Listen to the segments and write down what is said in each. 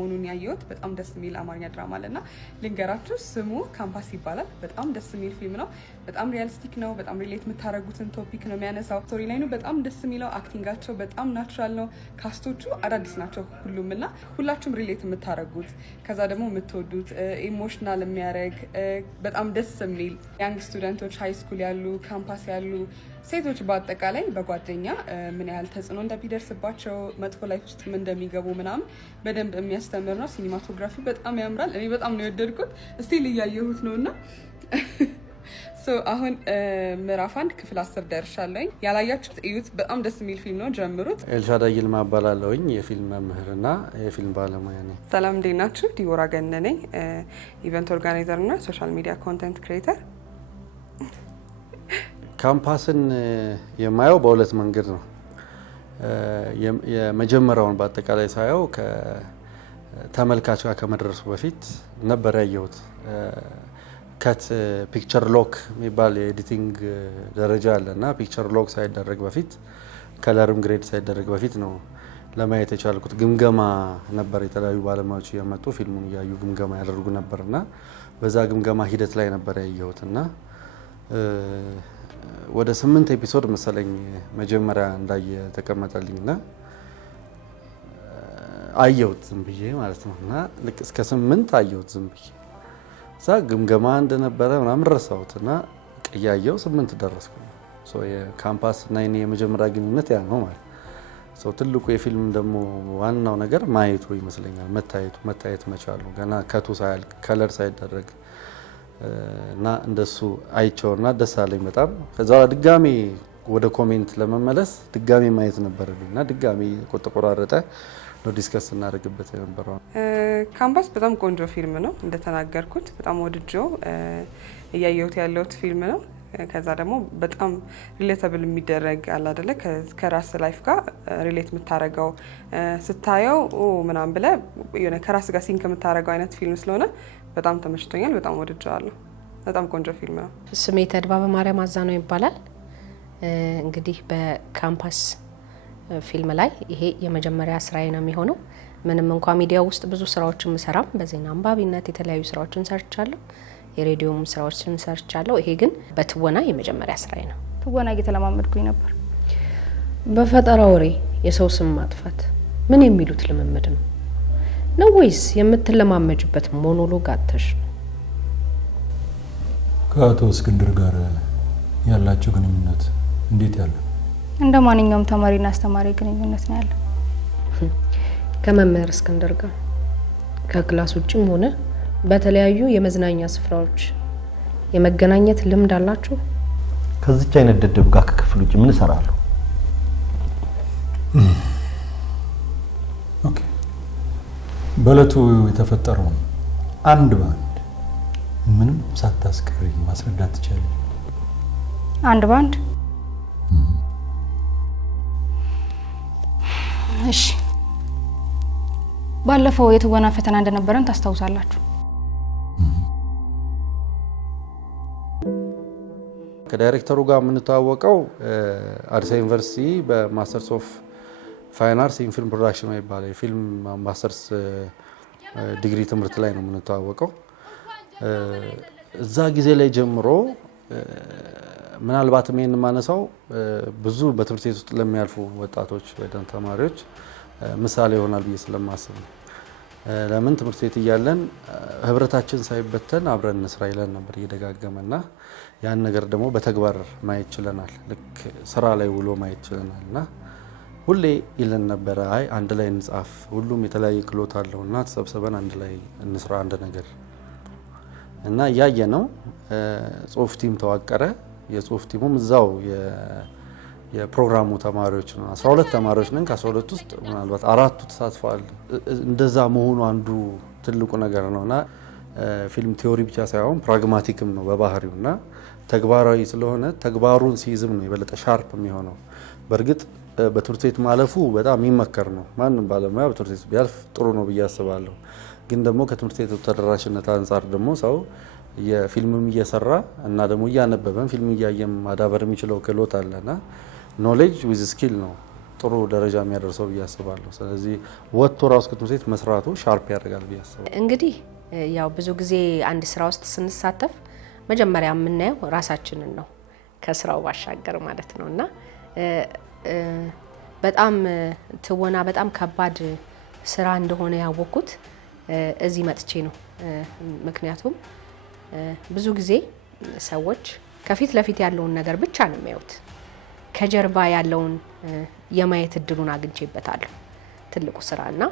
ሰሞኑን ያየሁት በጣም ደስ የሚል አማርኛ ድራማ አለና ልንገራችሁ። ስሙ ካምፓስ ይባላል። በጣም ደስ የሚል ፊልም ነው። በጣም ሪያሊስቲክ ነው። በጣም ሪሌት የምታደርጉትን ቶፒክ ነው የሚያነሳው። ስቶሪ ላይኑ በጣም ደስ የሚለው፣ አክቲንጋቸው በጣም ናቹራል ነው። ካስቶቹ አዳዲስ ናቸው ሁሉም እና ሁላችሁም ሪሌት የምታደርጉት ከዛ ደግሞ የምትወዱት ኢሞሽናል የሚያደርግ በጣም ደስ የሚል ያንግ ስቱደንቶች ሃይ ስኩል ያሉ ካምፓስ ያሉ ሴቶች በአጠቃላይ በጓደኛ ምን ያህል ተጽዕኖ እንደሚደርስባቸው መጥፎ ላይፍ ውስጥ ምን እንደሚገቡ ምናምን በደንብ የሚያስተምር ነው። ሲኒማቶግራፊ በጣም ያምራል። እኔ በጣም ነው የወደድኩት። እስቲል እያየሁት ነውና አሁን ምዕራፍ 1 ክፍል 10 ደርሻለሁኝ። ያላያችሁት እዩት። በጣም ደስ የሚል ፊልም ነው። ጀምሩት። ኤልሻዳይ ይልማ እባላለሁኝ። የፊልም መምህርና የፊልም ባለሙያ ነኝ። ሰላም እንዴት ናችሁ? ዲቦራ ገነ ነኝ። ኢቨንት ኦርጋናይዘር እና ሶሻል ሚዲያ ኮንተንት ክሬተር። ካምፓስን የማየው በሁለት መንገድ ነው። የመጀመሪያውን በአጠቃላይ ሳየው ከተመልካች ጋር ከመድረሱ በፊት ነበር ያየሁት። ከት ፒክቸር ሎክ የሚባል የኤዲቲንግ ደረጃ አለ እና ፒክቸር ሎክ ሳይደረግ በፊት ከለርም ግሬድ ሳይደረግ በፊት ነው ለማየት የቻልኩት። ግምገማ ነበር። የተለያዩ ባለሙያዎች እየመጡ ፊልሙን እያዩ ግምገማ ያደርጉ ነበርና በዛ ግምገማ ሂደት ላይ ነበር ያየሁት እና ወደ 8 ኤፒሶድ መሰለኝ መጀመሪያ እንዳየ ተቀመጠልኝና አየሁት ዝም ብዬ ማለት ነው እና ልክ እስከ 8 አየሁት ዝም ብዬ ዛ ግምገማ እንደነበረ ምናምን ረሳሁትና ቀያየው 8 ደረስኩ። የካምፓስ እና የኔ የመጀመሪያ ግንኙነት ያ ነው ማለት ነው። ትልቁ የፊልም ደግሞ ዋናው ነገር ማየቱ ይመስለኛል። መታየት መቻሉ ገና ከቱ ሳያልቅ ከለር ሳይደረግ እና እንደሱ አይቼውና ደስ አለኝ በጣም። ከዛ ድጋሚ ወደ ኮሜንት ለመመለስ ድጋሚ ማየት ነበረብኝና ድጋሚ ቆራረጠ ነው ዲስከስ እናደርግበት የነበረው። ካምፓስ በጣም ቆንጆ ፊልም ነው እንደተናገርኩት። በጣም ወድጄው እያየሁት ያለሁት ፊልም ነው። ከዛ ደግሞ በጣም ሪሌተብል የሚደረግ አለ አይደለ? ከራስ ላይፍ ጋር ሪሌት የምታረገው ስታየው ምናምን ብለህ የሆነ ከራስ ጋር ሲንክ የምታረገው አይነት ፊልም ስለሆነ በጣም ተመችቶኛል። በጣም ወድጄዋለሁ። በጣም ቆንጆ ፊልም ነው። ስሜ ተድባበ ማርያም አዛነው ይባላል። እንግዲህ በካምፓስ ፊልም ላይ ይሄ የመጀመሪያ ስራዬ ነው የሚሆነው። ምንም እንኳን ሚዲያ ውስጥ ብዙ ስራዎችን ምሰራም በዜና አንባቢነት የተለያዩ ስራዎችን ሰርቻለሁ፣ የሬዲዮም ስራዎችን ሰርቻለሁ። ይሄ ግን በትወና የመጀመሪያ ስራዬ ነው። ትወና እየተለማመድኩኝ ነበር። በፈጠራ ወሬ የሰው ስም ማጥፋት ምን የሚሉት ልምምድ ነው ወይስ የምትለማመጅበት ሞኖሎግ አተሽ? ከአቶ እስክንድር ጋር ያላችሁ ግንኙነት እንዴት ያለ? እንደ ማንኛውም ተማሪና አስተማሪ ግንኙነት ነው ያለው። ከመምህር እስክንድር ጋር ከክላስ ውጭም ሆነ በተለያዩ የመዝናኛ ስፍራዎች የመገናኘት ልምድ አላችሁ? ከዚች አይነት ደደብ ጋር ከክፍል ውጭ ምን እሰራለሁ? ኦኬ፣ በእለቱ የተፈጠረው አንድ ባንድ ምንም ሳታስቀሪ ማስረዳት ትችላለሽ? አንድ ባንድ? እሺ፣ ባለፈው የትወና ፈተና እንደነበረን ታስታውሳላችሁ? ከዳይሬክተሩ ጋር የምንተዋወቀው አዲስ ዩኒቨርሲቲ በማስተርስ ኦፍ ፋይን አርትስ ኢን ፊልም ፕሮዳክሽን የሚባለው የፊልም ማስተርስ ዲግሪ ትምህርት ላይ ነው የምንተዋወቀው። እዛ ጊዜ ላይ ጀምሮ ምናልባትም ይሄን ማነሳው ብዙ በትምህርት ቤት ውስጥ ለሚያልፉ ወጣቶች ወይ ተማሪዎች ምሳሌ ይሆናል ብዬ ስለማስብ ነው። ለምን ትምህርት ቤት እያለን ህብረታችን ሳይበተን አብረን እንስራ ይለን ነበር እየደጋገመና ያን ነገር ደግሞ በተግባር ማየት ችለናል። ልክ ስራ ላይ ውሎ ማየት ችለናልና ሁሌ ይለን ነበር፣ አይ አንድ ላይ እንጻፍ፣ ሁሉም የተለያየ ክሎት አለውና ተሰብስበን አንድ ላይ እንስራ አንድ ነገር እና ያየ ነው። ጽሁፍ ቲም ተዋቀረ። የጽሁፍ ቲሙም እዛው የፕሮግራሙ ተማሪዎች ነው። 12 ተማሪዎች ነን። ከ12 ውስጥ ምናልባት 4ቱ ተሳትፈዋል። እንደዛ መሆኑ አንዱ ትልቁ ነገር ነውና ፊልም ቲዮሪ ብቻ ሳይሆን ፕራግማቲክም ነው በባህሪውና ተግባራዊ ስለሆነ ተግባሩን ሲይዝም ነው የበለጠ ሻርፕ የሚሆነው። በእርግጥ በትምህርት ቤት ማለፉ በጣም የሚመከር ነው። ማንም ባለሙያ በትምህርት ቤት ቢያልፍ ጥሩ ነው ብዬ አስባለሁ። ግን ደግሞ ከትምህርት ቤቱ ተደራሽነት አንጻር ደግሞ ሰው የፊልምም እየሰራ እና ደግሞ እያነበበም ፊልም እያየም ማዳበር የሚችለው ክህሎት አለና ኖሌጅ ዊዝ ስኪል ነው ጥሩ ደረጃ የሚያደርሰው ብዬ አስባለሁ። ስለዚህ ወጥቶ ራሱ ከትምህርት ቤት መስራቱ ሻርፕ ያደርጋል ብዬ አስባለሁ። እንግዲህ ያው ብዙ ጊዜ አንድ ስራ ውስጥ ስንሳተፍ መጀመሪያ የምናየው ራሳችንን ነው ከስራው ባሻገር ማለት ነው። እና በጣም ትወና በጣም ከባድ ስራ እንደሆነ ያወቅኩት እዚህ መጥቼ ነው። ምክንያቱም ብዙ ጊዜ ሰዎች ከፊት ለፊት ያለውን ነገር ብቻ ነው የሚያዩት። ከጀርባ ያለውን የማየት እድሉን አግኝቼበታለሁ ትልቁ ስራና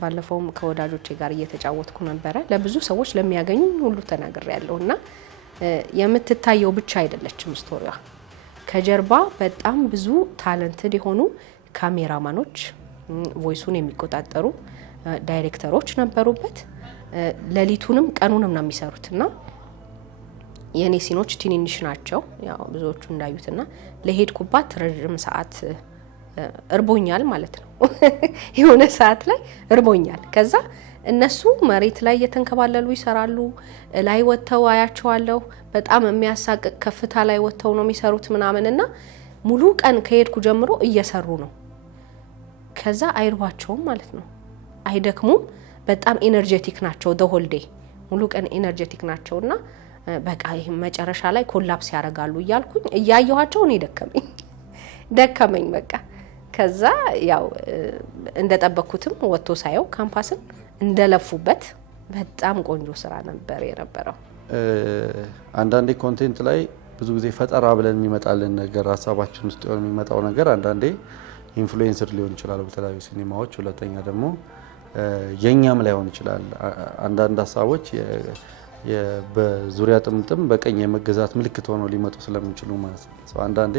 ባለፈውም ከወዳጆቼ ጋር እየተጫወትኩ ነበረ። ለብዙ ሰዎች ለሚያገኙ ሁሉ ተናግሬያለሁና የምትታየው ብቻ አይደለችም ስቶሪዋ። ከጀርባ በጣም ብዙ ታለንትድ የሆኑ ካሜራማኖች፣ ቮይሱን የሚቆጣጠሩ ዳይሬክተሮች ነበሩበት። ሌሊቱንም ቀኑንም ነው የሚሰሩትና የኔ ሲኖች ትንንሽ ናቸው ያው ብዙዎቹ እንዳዩትና ለሄድኩባት ረጅም ሰዓት እርቦኛል ማለት ነው። የሆነ ሰዓት ላይ እርቦኛል። ከዛ እነሱ መሬት ላይ እየተንከባለሉ ይሰራሉ። ላይ ወጥተው አያቸዋለሁ። በጣም የሚያሳቅቅ ከፍታ ላይ ወጥተው ነው የሚሰሩት ምናምንና ሙሉ ቀን ከሄድኩ ጀምሮ እየሰሩ ነው። ከዛ አይርባቸውም ማለት ነው። አይደክሙም። በጣም ኤነርጄቲክ ናቸው። the whole day ሙሉ ቀን ኤነርጄቲክ ናቸውና በቃ ይሄ መጨረሻ ላይ ኮላፕስ ያደርጋሉ እያልኩኝ እያየኋቸው እኔ ደከመኝ በቃ። ከዛ ያው እንደጠበቅኩትም ወጥቶ ሳየው ካምፓስን እንደለፉበት በጣም ቆንጆ ስራ ነበር የነበረው። አንዳንዴ ኮንቴንት ላይ ብዙ ጊዜ ፈጠራ ብለን የሚመጣልን ነገር ሀሳባችን ውስጥ የሚመጣው ነገር አንዳንዴ ኢንፍሉዌንስር ሊሆን ይችላል በተለያዩ ሲኒማዎች። ሁለተኛ ደግሞ የኛም ላይሆን ይችላል። አንዳንድ ሀሳቦች በዙሪያ ጥምጥም በቀኝ የመገዛት ምልክት ሆነው ሊመጡ ስለሚችሉ ማለት ነው። አንዳንዴ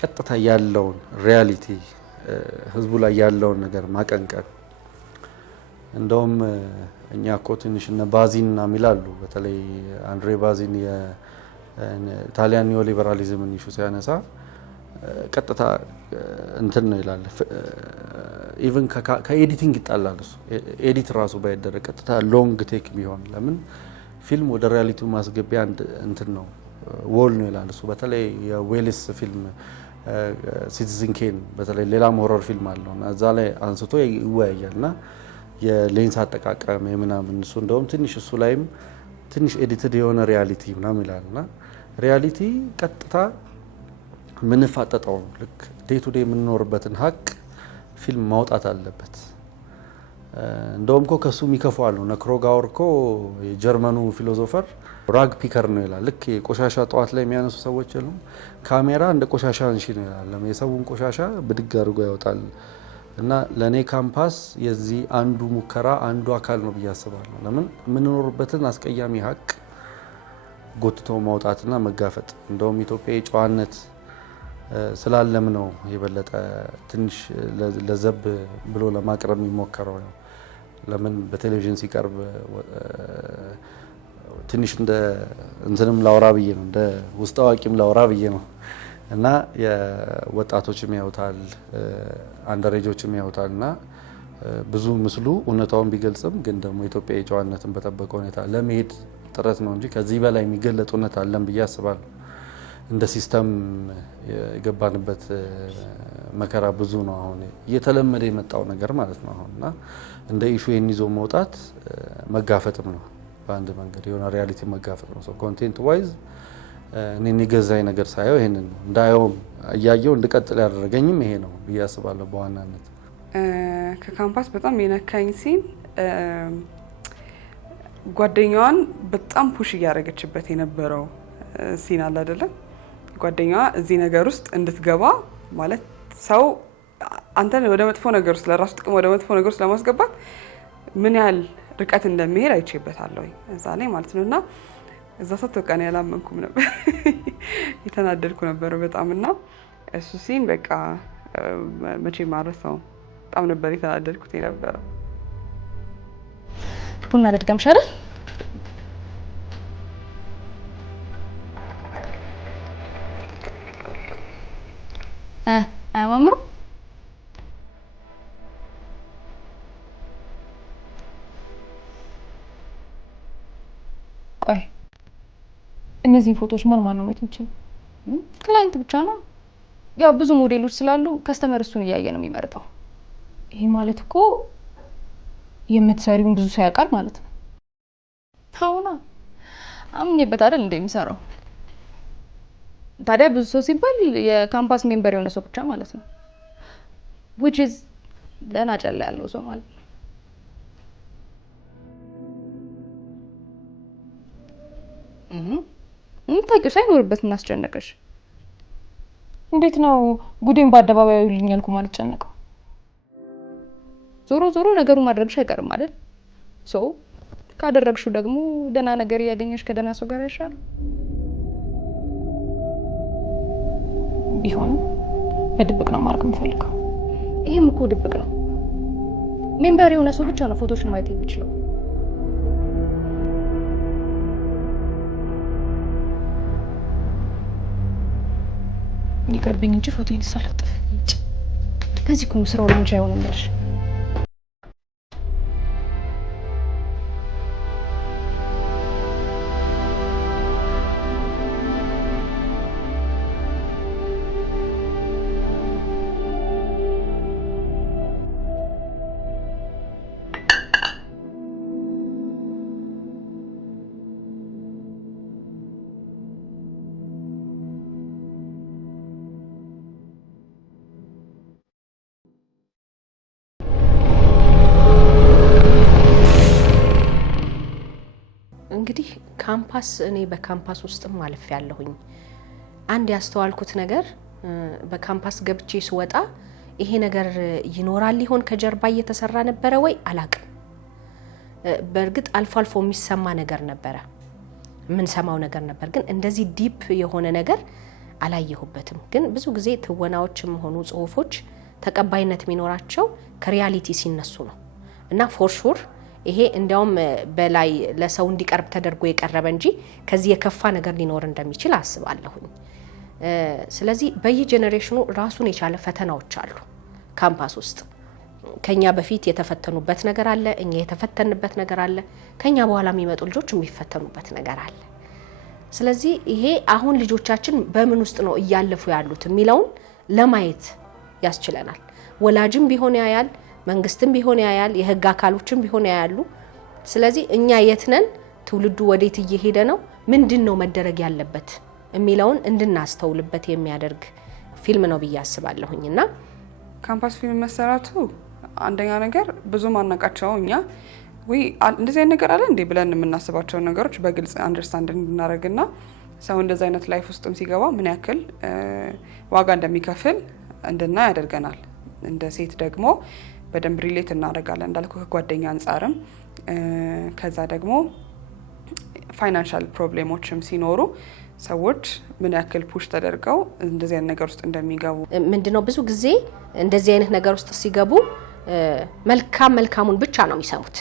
ቀጥታ ያለውን ሪያሊቲ ህዝቡ ላይ ያለውን ነገር ማቀንቀን። እንደውም እኛ እኮ ትንሽ እነ ባዚንና ሚላሉ በተለይ አንድሬ ባዚን የኢጣሊያን ኒዮሊበራሊዝምን ኢሹ ሲያነሳ ቀጥታ እንትን ነው ይላል። ኢቭን ከኤዲቲንግ ይጣላል እሱ። ኤዲት ራሱ ባይደረግ ቀጥታ ሎንግ ቴክ ቢሆን ለምን ፊልም ወደ ሪያሊቲው ማስገቢያ እንትን ነው ወል ነው ይላል እሱ። በተለይ የዌልስ ፊልም ሲቲዝን ኬን በተለይ ሌላም ሆረር ፊልም አለውና እዛ ላይ አንስቶ ይወያያልና የሌንስ አጠቃቀም የምናምን እሱ እንደውም ትንሽ እሱ ላይም ትንሽ ኤዲትድ የሆነ ሪያሊቲ ምናምን ይላልና ሪያሊቲ ቀጥታ ምንፋጠጠው ነው። ልክ ዴይ ቱ ዴይ የምንኖርበትን ሀቅ ፊልም ማውጣት አለበት። እንደውም እኮ ከሱ የሚከፉ አሉ። ነክሮጋወር እኮ የጀርመኑ ፊሎሶፈር ራግ ፒከር ነው ይላል። ልክ ቆሻሻ ጠዋት ላይ የሚያነሱ ሰዎች የሉ ካሜራ እንደ ቆሻሻ አንሺ ነው ይላል። የሰውን ቆሻሻ ብድግ አድርጎ ያወጣል። እና ለእኔ ካምፓስ የዚህ አንዱ ሙከራ አንዱ አካል ነው ብዬ አስባለሁ። ለምን የምንኖርበትን አስቀያሚ ሀቅ ጎትቶ ማውጣትና መጋፈጥ። እንደውም ኢትዮጵያ ጨዋነት ስላለም ነው የበለጠ ትንሽ ለዘብ ብሎ ለማቅረብ የሚሞከረው ነው። ለምን በቴሌቪዥን ሲቀርብ ትንሽ እንደ እንትንም ላውራ ብዬ ነው፣ እንደ ውስጥ አዋቂም ላውራ ብዬ ነው። እና የወጣቶችም ያውታል አንደሬጆችም ያውታል እና ብዙ ምስሉ እውነታውን ቢገልጽም ግን ደግሞ ኢትዮጵያ የጨዋነትን በጠበቀ ሁኔታ ለመሄድ ጥረት ነው እንጂ ከዚህ በላይ የሚገለጥ እውነት አለን ብዬ አስባለሁ። እንደ ሲስተም የገባንበት መከራ ብዙ ነው። አሁን እየተለመደ የመጣው ነገር ማለት ነው። አሁንና እንደ ኢሹ ይዞ መውጣት መጋፈጥም ነው። በአንድ መንገድ የሆነ ሪያሊቲ መጋፈጥ ነው። ኮንቴንት ዋይዝ እኔ የገዛኝ ነገር ሳየው ይሄንን ነው። እንዳየውም እያየው እንድቀጥል ያደረገኝም ይሄ ነው ብዬ አስባለሁ። በዋናነት ከካምፓስ በጣም የነካኝ ሲን ጓደኛዋን በጣም ፑሽ እያደረገችበት የነበረው ሲን አለ አይደለም። ጓደኛዋ እዚህ ነገር ውስጥ እንድትገባ ማለት ሰው አንተን ወደ መጥፎ ነገር ውስጥ ለራሱ ጥቅም ወደ መጥፎ ነገር ውስጥ ለማስገባት ምን ያህል ርቀት እንደሚሄድ አይቼበታለሁ እዛ ላይ ማለት ነው። እና እዛ ሰዓት በቃ እኔ አላመንኩም ነበር፣ የተናደድኩ ነበር በጣም። እና እሱ ሲን በቃ መቼ ማረሰው በጣም ነበር የተናደድኩት የነበረው። ቡና ልድገምሽ አይደል? አያማምሩ? ቆይ እነዚህን ፎቶዎች ማን ነው የሚችለው? ክላይንት ብቻ ነው ያው ብዙ ሞዴሎች ስላሉ ከስተመር እሱን እያየ ነው የሚመርጠው። ይሄ ማለት እኮ የምትሰሪውን ብዙ ሰው ያውቃል ማለት ነው። አሁና አምኜበት አይደል እንደሚሰራው። ታዲያ ብዙ ሰው ሲባል የካምፓስ ሜምበር የሆነ ሰው ብቻ ማለት ነው። which is ለና ጨላ ያለው ሰው ማለት ነው። ታውቂው ሳይኖርበት እናስጨነቀሽ። እንዴት ነው ጉዴን በአደባባይ ይልኝ ያልኩ ማለት ጨነቀው? ዞሮ ዞሮ ነገሩ ማድረግሽ አይቀርም አይደል? ሶ ካደረግሽው ደግሞ ደህና ነገር ያገኘሽ ከደህና ሰው ጋር ይሻላል። ቢሆንም በድብቅ ነው ማድረግ የምፈልገው። ይሄም እኮ ድብቅ ነው። ሜምበር የሆነ ሰው ብቻ ነው ፎቶሽን ማየት የሚችለው። ይቀርብኝ እንጂ ፎቶዬን ሳልጥፍ ከዚህ እኮ ስራው ላንቺ አይሆንም ብለሽ እንግዲህ ካምፓስ እኔ በካምፓስ ውስጥም ማለፍ ያለሁኝ አንድ ያስተዋልኩት ነገር በካምፓስ ገብቼ ስወጣ ይሄ ነገር ይኖራል ሊሆን ከጀርባ እየተሰራ ነበረ ወይ አላቅም። በእርግጥ አልፎ አልፎ የሚሰማ ነገር ነበረ፣ ምን ሰማው ነገር ነበር፣ ግን እንደዚህ ዲፕ የሆነ ነገር አላየሁበትም። ግን ብዙ ጊዜ ትወናዎችም ሆኑ ጽሁፎች ተቀባይነት የሚኖራቸው ከሪያሊቲ ሲነሱ ነው እና ፎር ሹር ይሄ እንዲያውም በላይ ለሰው እንዲቀርብ ተደርጎ የቀረበ እንጂ ከዚህ የከፋ ነገር ሊኖር እንደሚችል አስባለሁኝ። ስለዚህ በየጄኔሬሽኑ ራሱን የቻለ ፈተናዎች አሉ። ካምፓስ ውስጥ ከኛ በፊት የተፈተኑበት ነገር አለ፣ እኛ የተፈተንበት ነገር አለ፣ ከኛ በኋላ የሚመጡ ልጆች የሚፈተኑበት ነገር አለ። ስለዚህ ይሄ አሁን ልጆቻችን በምን ውስጥ ነው እያለፉ ያሉት የሚለውን ለማየት ያስችለናል። ወላጅም ቢሆን ያያል፣ መንግስትም ቢሆን ያያል፣ የህግ አካሎችም ቢሆን ያያሉ። ስለዚህ እኛ የት ነን፣ ትውልዱ ወዴት እየሄደ ነው፣ ምንድነው መደረግ ያለበት የሚለውን እንድናስተውልበት የሚያደርግ ፊልም ነው ብዬ አስባለሁኝና ካምፓስ ፊልም መሰራቱ አንደኛ ነገር ብዙ ማናቃቸው እኛ ወይ እንደዚህ አይነት ነገር አለ እንዴ ብለን የምናስባቸው ነገሮች በግልጽ አንደርስታንድ እንድናደርግና ሰው እንደዚህ አይነት ላይፍ ውስጥም ሲገባ ምን ያክል ዋጋ እንደሚከፍል እንድና ያደርገናል። እንደ ሴት ደግሞ በደንብ ሪሌት እናደርጋለን እንዳልኩ ከጓደኛ አንጻርም ከዛ ደግሞ ፋይናንሻል ፕሮብሌሞችም ሲኖሩ ሰዎች ምን ያክል ፑሽ ተደርገው እንደዚህ አይነት ነገር ውስጥ እንደሚገቡ ምንድነው ብዙ ጊዜ እንደዚህ አይነት ነገር ውስጥ ሲገቡ መልካሙን ብቻ ነው የሚሰሙት።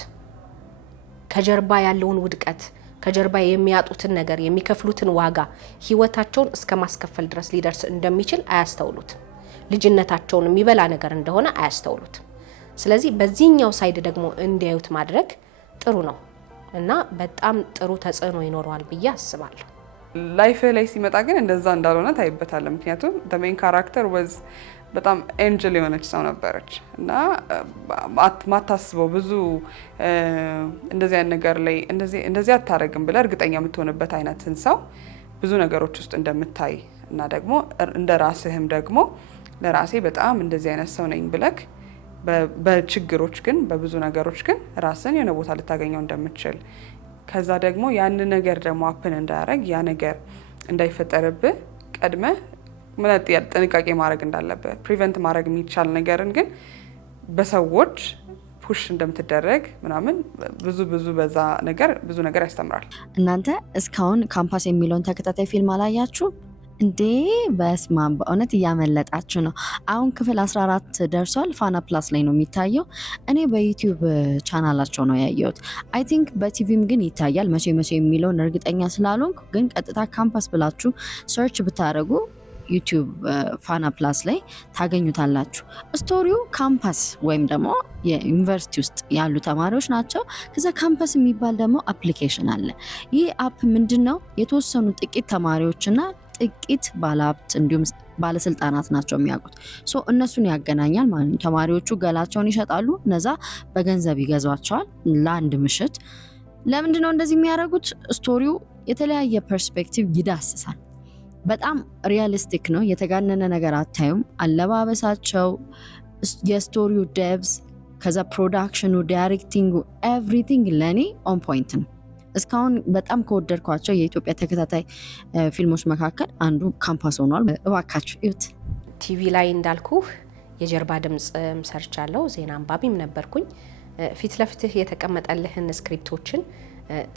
ከጀርባ ያለውን ውድቀት፣ ከጀርባ የሚያጡትን ነገር፣ የሚከፍሉትን ዋጋ፣ ህይወታቸውን እስከ ማስከፈል ድረስ ሊደርስ እንደሚችል አያስተውሉትም። ልጅነታቸውን የሚበላ ነገር እንደሆነ አያስተውሉትም። ስለዚህ በዚህኛው ሳይድ ደግሞ እንዲያዩት ማድረግ ጥሩ ነው እና በጣም ጥሩ ተጽዕኖ ይኖረዋል ብዬ አስባለሁ። ላይፍ ላይ ሲመጣ ግን እንደዛ እንዳልሆነ ታይበታል። ምክንያቱም the main character was በጣም ኤንጅል የሆነች ሰው ነበረች እና ማታስበው ብዙ እንደዚህ አይነት ነገር ላይ እንደዚህ አታረግም ብለ እርግጠኛ የምትሆንበት አይነትን ሰው ብዙ ነገሮች ውስጥ እንደምታይ እና ደግሞ እንደ ራስህም ደግሞ ለራሴ በጣም እንደዚህ አይነት ሰው ነኝ ብለክ በችግሮች ግን በብዙ ነገሮች ግን ራስን የሆነ ቦታ ልታገኘው እንደምትችል ከዛ ደግሞ ያን ነገር ደግሞ አፕን እንዳያረግ ያ ነገር እንዳይፈጠርብህ ቀድመ ጥንቃቄ ማድረግ እንዳለብህ ፕሪቨንት ማድረግ የሚቻል ነገርን ግን በሰዎች ፑሽ እንደምትደረግ ምናምን ብዙ በዛ ነገር ብዙ ነገር ያስተምራል። እናንተ እስካሁን ካምፓስ የሚለውን ተከታታይ ፊልም አላያችሁ እንዴ? በስማም በእውነት እያመለጣችሁ ነው። አሁን ክፍል 14 ደርሷል። ፋና ፕላስ ላይ ነው የሚታየው። እኔ በዩቲዩብ ቻናላቸው ነው ያየሁት። አይ ቲንክ በቲቪም ግን ይታያል። መቼ የሚለውን እርግጠኛ ስላልሆንኩ ግን ቀጥታ ካምፓስ ብላችሁ ሰርች ብታደርጉ ዩቲዩብ ፋና ፕላስ ላይ ታገኙታላችሁ። ስቶሪው ካምፓስ ወይም ደግሞ የዩኒቨርሲቲ ውስጥ ያሉ ተማሪዎች ናቸው። ከዛ ካምፓስ የሚባል ደግሞ አፕሊኬሽን አለ። ይህ አፕ ምንድን ነው? የተወሰኑ ጥቂት ተማሪዎችና ጥቂት ባለሀብት እንዲሁም ባለስልጣናት ናቸው የሚያውቁት። ሶ እነሱን ያገናኛል ማለት ነው። ተማሪዎቹ ገላቸውን ይሸጣሉ፣ እነዛ በገንዘብ ይገዟቸዋል ለአንድ ምሽት። ለምንድን ነው እንደዚህ የሚያደርጉት? ስቶሪው የተለያየ ፐርስፔክቲቭ ይዳስሳል። በጣም ሪያሊስቲክ ነው። የተጋነነ ነገር አታዩም። አለባበሳቸው፣ የስቶሪው ዴብዝ፣ ከዛ ፕሮዳክሽኑ፣ ዳይሬክቲንጉ፣ ኤቭሪቲንግ ለእኔ ኦን ፖይንት ነው። እስካሁን በጣም ከወደድኳቸው የኢትዮጵያ ተከታታይ ፊልሞች መካከል አንዱ ካምፓስ ሆኗል። እባካችሁ እዩት። ቲቪ ላይ እንዳልኩ የጀርባ ድምጽ ሰርቻለሁ። ዜና አንባቢም ነበርኩኝ። ፊት ለፊትህ የተቀመጠልህን ስክሪፕቶችን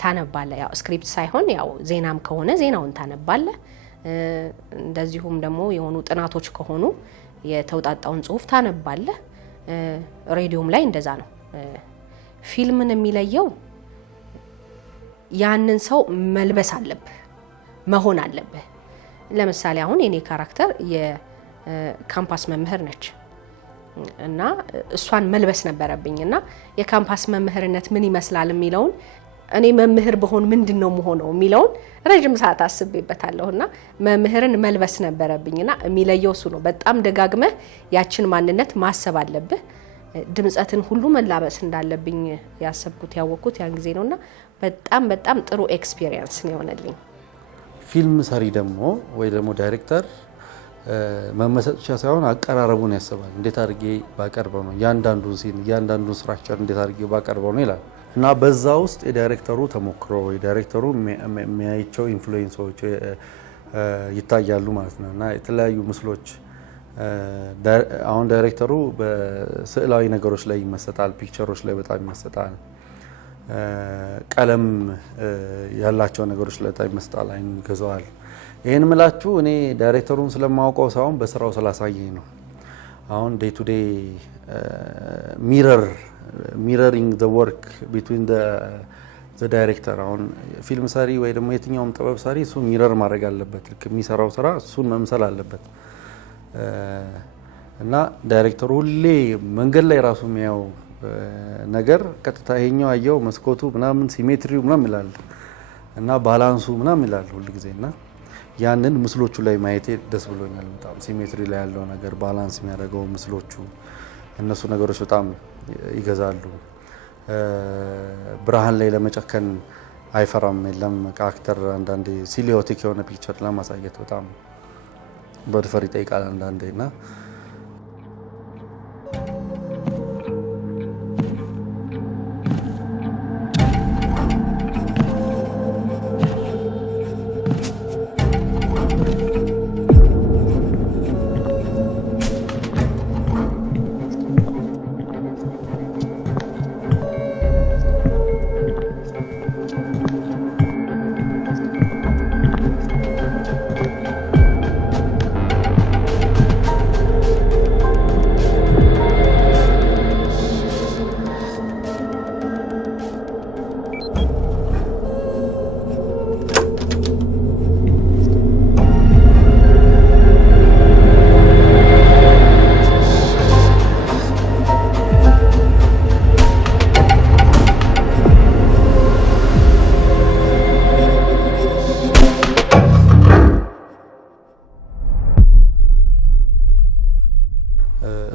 ታነባለ። ያው ስክሪፕት ሳይሆን ያው ዜናም ከሆነ ዜናውን ታነባለ። እንደዚሁም ደግሞ የሆኑ ጥናቶች ከሆኑ የተውጣጣውን ጽሁፍ ታነባለ። ሬዲዮም ላይ እንደዛ ነው። ፊልምን የሚለየው ያንን ሰው መልበስ አለብህ፣ መሆን አለብህ። ለምሳሌ አሁን የኔ ካራክተር የካምፓስ መምህር ነች እና እሷን መልበስ ነበረብኝ እና የካምፓስ መምህርነት ምን ይመስላል የሚለውን እኔ መምህር በሆን ምንድን ነው መሆነው የሚለውን ረጅም ሰዓት አስቤበታለሁ እና መምህርን መልበስ ነበረብኝና የሚለየው እሱ ነው። በጣም ደጋግመህ ያችን ማንነት ማሰብ አለብህ። ድምጸትን ሁሉ መላበስ እንዳለብኝ ያሰብኩት ያወቅኩት ያን ጊዜ ነውና በጣም ጥሩ ኤክስፒሪየንስ ነው የሆነልኝ። ፊልም ሰሪ ደግሞ ወይ ደግሞ ዳይሬክተር መመሰጥ ብቻ ሳይሆን አቀራረቡን ያስባል። እንዴት አድርጌ ባቀርበው ነው ያንዳንዱን ሲን ያንዳንዱን ስትራክቸር እንዴት አድርጌ ባቀርበው ነው ይላል እና በዛ ውስጥ የዳይሬክተሩ ተሞክሮ ወይ ዳይሬክተሩ የሚያያቸው ኢንፍሉዌንሶች ይታያሉ ማለት ነው እና የተለያዩ ምስሎች አሁን ዳይሬክተሩ በስዕላዊ ነገሮች ላይ ይመሰጣል፣ ፒክቸሮች ላይ በጣም ይመሰጣል፣ ቀለም ያላቸው ነገሮች ላይ በጣም ይመሰጣል፣ አይን ይገዛዋል። ይህን ምላችሁ እኔ ዳይሬክተሩን ስለማውቀው ሳይሆን በስራው ስላሳየኝ ነው። አሁን ዴይ ቱ ዴይ ሚረሪንግ ዘ ወርክ ቢትዊን ዘ ዳይሬክተር። አሁን ፊልም ሰሪ ወይ ደግሞ የትኛውም ጥበብ ሰሪ እሱ ሚረር ማድረግ አለበት። ልክ የሚሰራው ስራ እሱን መምሰል አለበት እና ዳይሬክተሩ ሁሌ መንገድ ላይ ራሱ የሚያየው ነገር ቀጥታ ይሄኛው አየው መስኮቱ ምናምን ሲሜትሪው ምናምን ይላል እና ባላንሱ ምናምን ይላል ሁሉ ጊዜ እና ያንን ምስሎቹ ላይ ማየቴ ደስ ብሎኛል በጣም። ሲሜትሪ ላይ ያለው ነገር ባላንስ የሚያደርገው ምስሎቹ እነሱ ነገሮች በጣም ይገዛሉ። ብርሃን ላይ ለመጨከን አይፈራም። የለም ከአክተር አንዳንዴ ሲሊዮቲክ የሆነ ፒክቸር ለማሳየት በጣም በድፈር ይጠይቃል አንዳንዴ እና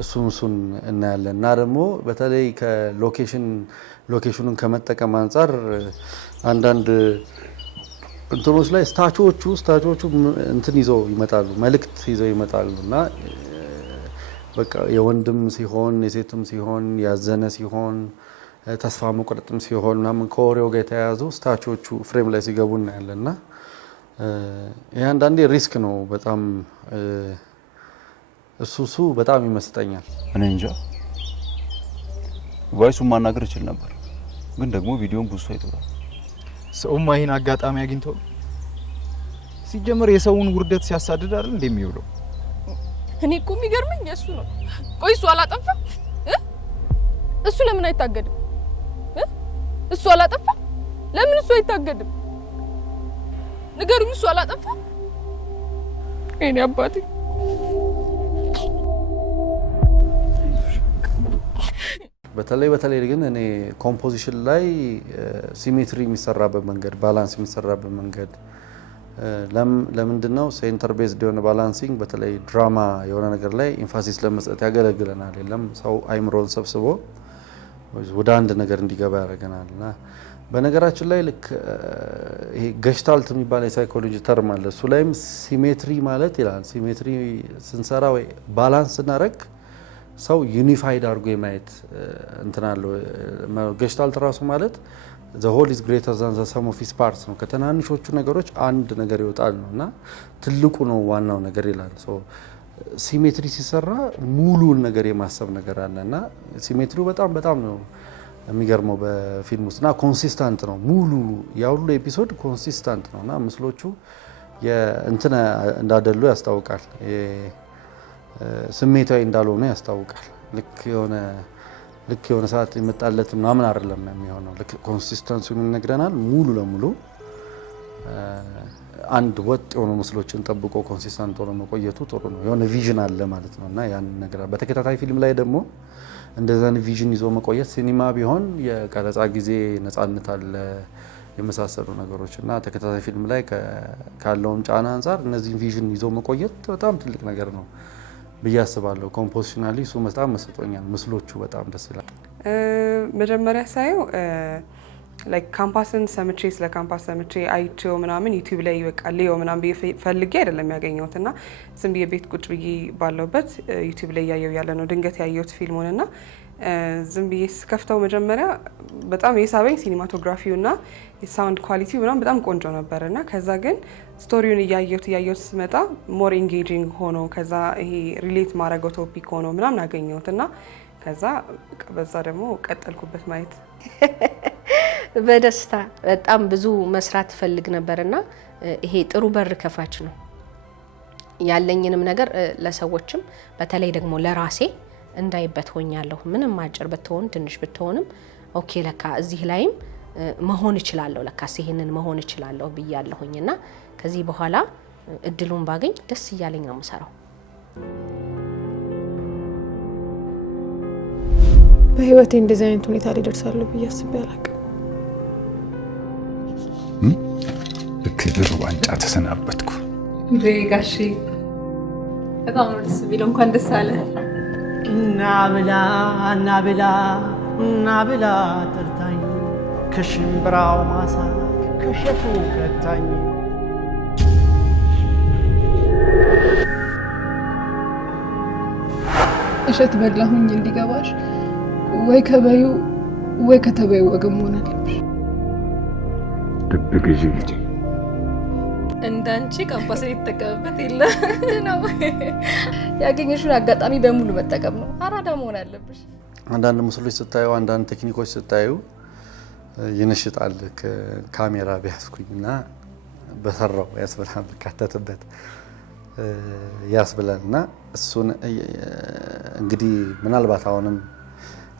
እሱን እናያለን እና ደግሞ በተለይ ሎኬሽኑን ከመጠቀም አንጻር አንዳንድ እንትኖች ላይ ስታቹዎቹ እንትን ይዘው ይመጣሉ፣ መልእክት ይዘው ይመጣሉ እና በቃ የወንድም ሲሆን የሴትም ሲሆን ያዘነ ሲሆን ተስፋ መቁረጥም ሲሆን ምናምን ከወሬው ጋር የተያያዙ ስታቹዎቹ ፍሬም ላይ ሲገቡ እናያለን እና ይህ አንዳንዴ ሪስክ ነው በጣም እሱ በጣም ይመስጠኛል። እኔ እንጃ ቫይሱን ማናገር እችል ነበር፣ ግን ደግሞ ቪዲዮን ብዙ አይተውታል። ሰውማ ይሄን አጋጣሚ አግኝቶ ሲጀመር የሰውን ውርደት ሲያሳድድ አይደል እንደሚውለው። እኔ እኮ የሚገርመኝ እሱ ነው። ቆይ እሱ አላጠፋም? እሱ ለምን አይታገድም? እሱ አላጠፋም? ለምን እሱ አይታገድም? ንገሩኝ። እሱ አላጠፋም? እኔ አባቴ በተለይ ግን እኔ ኮምፖዚሽን ላይ ሲሜትሪ የሚሰራበት መንገድ፣ ባላንስ የሚሰራበት መንገድ ለምንድነው ሴንተር ቤዝድ የሆነ ባላንሲንግ በተለይ ድራማ የሆነ ነገር ላይ ኢንፋሲስ ለመስጠት ያገለግለናል። የለም ሰው አይምሮን ሰብስቦ ወደ አንድ ነገር እንዲገባ ያደርገናልና በነገራችን ላይ ልክ ይሄ ገሽታልት የሚባል የሳይኮሎጂ ተርም አለ። እሱ ላይም ሲሜትሪ ማለት ይላል። ሲሜትሪ ስንሰራ ወይ ባላንስ ስናደርግ ሰው ዩኒፋይድ አድርጎ የማየት እንትን አለው። ገሽታልት ራሱ ማለት the whole is greater than the sum of its parts ነው። ከተናንሾቹ ነገሮች አንድ ነገር ይወጣል ነውና ትልቁ ነው ዋናው ነገር ይላል። ሲሜትሪ ሲሰራ ሙሉን ነገር የማሰብ ነገር አለና ሲሜትሪው በጣም ነው የሚገርመው በፊልም ውስጥና ኮንሲስታንት ነው። ሙሉ ያውሉ ኤፒሶድ ኮንሲስታንት ነውና ምስሎቹ የእንትና እንዳደሉ ያስታውቃል። ስሜታዊ እንዳልሆነ ያስታውቃል። ልክ የሆነ ሰዓት ይመጣለት ምናምን አይደለም የሚሆነው። ልክ ኮንሲስተንሲውን ይነግረናል። ሙሉ ለሙሉ አንድ ወጥ የሆኑ ምስሎችን ጠብቆ ኮንሲስተንት ሆኖ መቆየቱ ጥሩ ነው። የሆነ ቪዥን አለ ማለት ነውና ያን ነገር በተከታታይ ፊልም ላይ ደግሞ እንደዛን ቪዥን ይዞ መቆየት ሲኒማ ቢሆን የቀረጻ ጊዜ ነፃነት አለ የመሳሰሉ ነገሮች እና ተከታታይ ፊልም ላይ ካለውም ጫና አንፃር እነዚህን ቪዥን ይዞ መቆየት በጣም ትልቅ ነገር ነው ብዬ አስባለሁ። ኮምፖዚሽናሊ እሱ በጣም መስጦኛል። ምስሎቹ በጣም ደስ ይላል። መጀመሪያ ሳየው ላይክ ካምፓስን ሰምቼ ስለ ካምፓስ ሰምቼ አይቼው ምናምን ዩቲዩብ ላይ ይበቃል ሌዮ ምናምን ብዬ ፈልጌ አይደለም ያገኘሁት እና ዝም ብዬ ቤት ቁጭ ብዬ ባለውበት ዩቲዩብ ላይ ያየው ያለ ነው ድንገት ያየሁት ፊልሙን እና ዝም ብዬ ስከፍተው መጀመሪያ በጣም የሳበኝ ሲኒማቶግራፊው እና የሳውንድ ኳሊቲው ምናምን በጣም ቆንጆ ነበር እና ከዛ ግን ስቶሪውን እያየሁት ስመጣ ሞር ኢንጌጂንግ ሆኖ ከዛ ይሄ ሪሌት ማድረገው ቶፒክ ሆኖ ምናምን አገኘሁት እና ከዛ በዛ ደግሞ ቀጠልኩበት ማየት በደስታ በጣም ብዙ መስራት ፈልግ ነበርና ይሄ ጥሩ በር ከፋች ነው። ያለኝንም ነገር ለሰዎችም በተለይ ደግሞ ለራሴ እንዳይበት ሆኛለሁ። ምንም አጭር ብትሆን ትንሽ ብትሆንም ኦኬ ለካ እዚህ ላይም መሆን እችላለሁ ለካስ ይሄንን መሆን እችላለሁ ብያለሁኝና ከዚህ በኋላ እድሉን ባገኝ ደስ እያለኝ ነው የምሰራው። በህይወቴ እንደዚህ አይነት ሁኔታ ላይ ደርሳለሁ ብዬ አስቤ አላውቅም። በክብር ዋንጫ ተሰናበትኩ። ጋሼ በጣም ደስ ቢለው እንኳን ደስ አለ። እና ብላ ጠርታኝ ከሽምብራው ማሳ ከሸቱ ከታኝ እሸት በላሁኝ እንዲገባሽ ወይ ከበዩ ወይ ከተበዩ ወገን መሆን አለብሽ። ልብ ግዢ ልጅ እንዳንቺ ካምፓስን የተጠቀመበት የለ ነው። ያገኘሽውን አጋጣሚ በሙሉ መጠቀም ነው። አራዳ መሆን አለብሽ። አንዳንድ ምስሎች ስታዩ አንዳንድ ቴክኒኮች ስታዩ ይነሽጣል። ካሜራ ቢያስኩኝና በሰራው ያስብላል በካተተበት ያስብላልና እሱን እንግዲህ ምናልባት አሁንም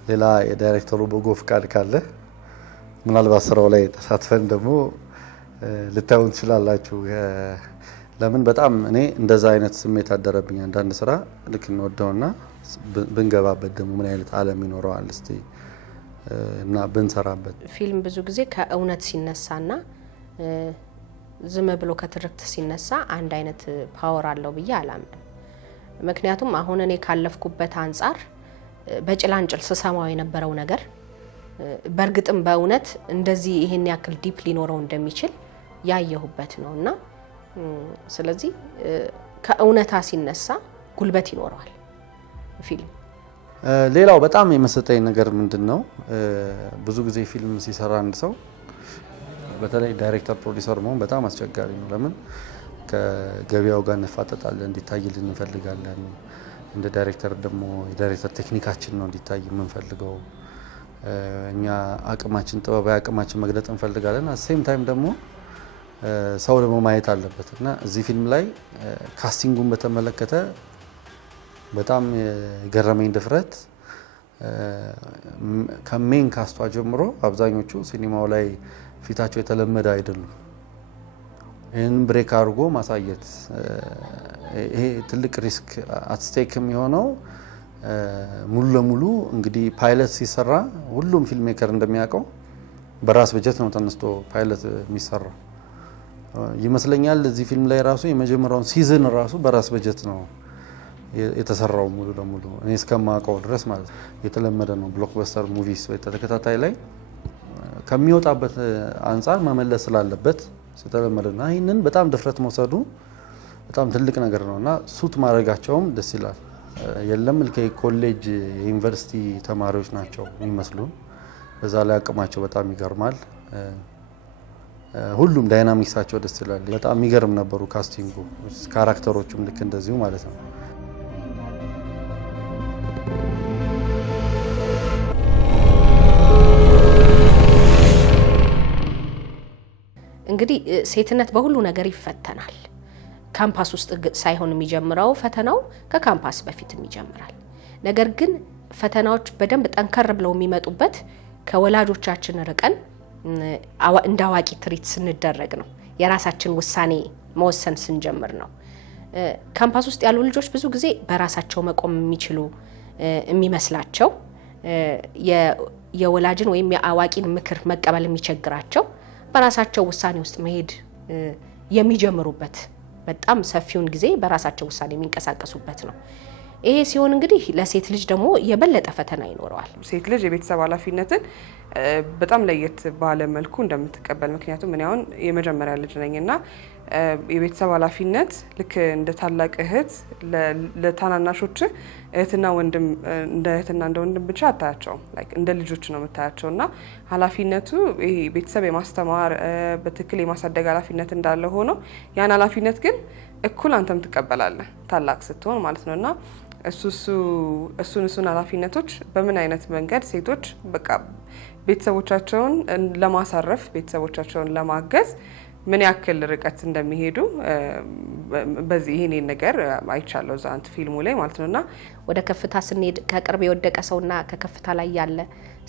ሌላ የዳይሬክተሩ በጎ ፍቃድ ካለ ምናልባት ስራው ላይ ተሳትፈን ደግሞ ልታዩን ትችላላችሁ። ለምን በጣም እኔ እንደዛ አይነት ስሜት አደረብኝ። አንዳንድ ስራ ልክ እንወደውና ብንገባበት ደግሞ ምን አይነት ዓለም ይኖረዋል እስቲ እና ብንሰራበት። ፊልም ብዙ ጊዜ ከእውነት ሲነሳና ዝም ብሎ ከትርክት ሲነሳ አንድ አይነት ፓወር አለው ብዬ አላምንም። ምክንያቱም አሁን እኔ ካለፍኩበት አንፃር በጭላንጭል ስሰማው የነበረው ነገር በእርግጥም በእውነት እንደዚህ ይሄን ያክል ዲፕ ሊኖረው እንደሚችል ያየሁበት ነውና ስለዚህ ከእውነታ ሲነሳ ጉልበት ይኖረዋል ፊልም። ሌላው በጣም የመሰጠኝ ነገር ምንድነው ብዙ ጊዜ ፊልም ሲሰራ አንድ ሰው በተለይ ዳይሬክተር ፕሮዲዩሰር መሆን በጣም አስቸጋሪ ነው። ለምን ከገበያው ጋር እንፋጠጣለን፣ እንዲታይልን እንፈልጋለን። እንደ ዳይሬክተር ደግሞ የዳይሬክተር ቴክኒካችን ነው እንዲታይ የምንፈልገው። እኛ አቅማችን ጥበባዊ አቅማችን መግለጥ እንፈልጋለን። ሴም ታይም ደግሞ ሰው ደግሞ ማየት አለበት እና እዚህ ፊልም ላይ ካስቲንጉን በተመለከተ በጣም የገረመኝ ድፍረት ከሜን ካስቷ ጀምሮ አብዛኞቹ ሲኒማው ላይ ፊታቸው የተለመደ አይደሉም። ይህን ብሬክ አድርጎ ማሳየት ይሄ ትልቅ ሪስክ አትስቴክ የሚሆነው ሙሉ ለሙሉ እንግዲህ ፓይለት ሲሰራ ሁሉም ፊልም ሜከር እንደሚያውቀው በራስ በጀት ነው ተነስቶ ፓይለት የሚሰራው ይመስለኛል እዚህ ፊልም ላይ ራሱ የመጀመሪያውን ሲዝን ራሱ በራስ በጀት ነው የተሰራው ሙሉ ለሙሉ እኔ እስከማውቀው ድረስ ማለት ነው። የተለመደ ነው ብሎክበስተር ሙቪስ ወይ ተከታታይ ላይ ከሚወጣበት አንፃር መመለስ ስላለበት የተለመደና ይህንን በጣም ድፍረት መውሰዱ በጣም ትልቅ ነገር ነውና ሱት ማድረጋቸውም ደስ ይላል። የለም ኮሌጅ የዩኒቨርሲቲ ተማሪዎች ናቸው የሚመስሉን። በዛ ላይ አቅማቸው በጣም ይገርማል። ሁሉም ዳይናሚክሳቸው ደስ ይላል። በጣም የሚገርም ነበሩ ካስቲንጉ፣ ካራክተሮቹም ልክ እንደዚሁ ማለት ነው። እንግዲህ ሴትነት በሁሉ ነገር ይፈተናል። ካምፓስ ውስጥ ሳይሆን የሚጀምረው ፈተናው ከካምፓስ በፊትም ይጀምራል። ነገር ግን ፈተናዎች በደንብ ጠንከር ብለው የሚመጡበት ከወላጆቻችን ርቀን እንደ አዋቂ ትሪት ስንደረግ ነው። የራሳችን ውሳኔ መወሰን ስንጀምር ነው። ካምፓስ ውስጥ ያሉ ልጆች ብዙ ጊዜ በራሳቸው መቆም የሚችሉ የሚመስላቸው የወላጅን ወይም የአዋቂን ምክር መቀበል የሚቸግራቸው በራሳቸው ውሳኔ ውስጥ መሄድ የሚጀምሩበት በጣም ሰፊውን ጊዜ በራሳቸው ውሳኔ የሚንቀሳቀሱበት ነው። ይሄ ሲሆን እንግዲህ ለሴት ልጅ ደግሞ የበለጠ ፈተና ይኖረዋል። ሴት ልጅ የቤተሰብ ኃላፊነትን በጣም ለየት ባለ መልኩ እንደምትቀበል ምክንያቱም እኔ አሁን የመጀመሪያ ልጅ ነኝና የቤተሰብ ኃላፊነት ልክ እንደ ታላቅ እህት ለታናናሾች እህትና ወንድም እንደ እህትና እንደ ወንድም ብቻ አታያቸው ላይክ እንደ ልጆች ነው የምታያቸውና ኃላፊነቱ ይሄ ቤተሰብ የማስተማር በትክክል የማሳደግ ኃላፊነት እንዳለ ሆኖ ያን ኃላፊነት ግን እኩል አንተም ትቀበላለህ ታላቅ ስትሆን ማለት ነውና እሱን ኃላፊነቶች በምን አይነት መንገድ ሴቶች በቃ ቤተሰቦቻቸውን ለማሳረፍ ቤተሰቦቻቸውን ለማገዝ ምን ያክል ርቀት እንደሚሄዱ በዚህ ይሄን ነገር አይቻለሁ ዛንት ፊልሙ ላይ ማለት ነውና ወደ ከፍታ ስንሄድ ከቅርብ የወደቀ ሰውና ከከፍታ ላይ ያለ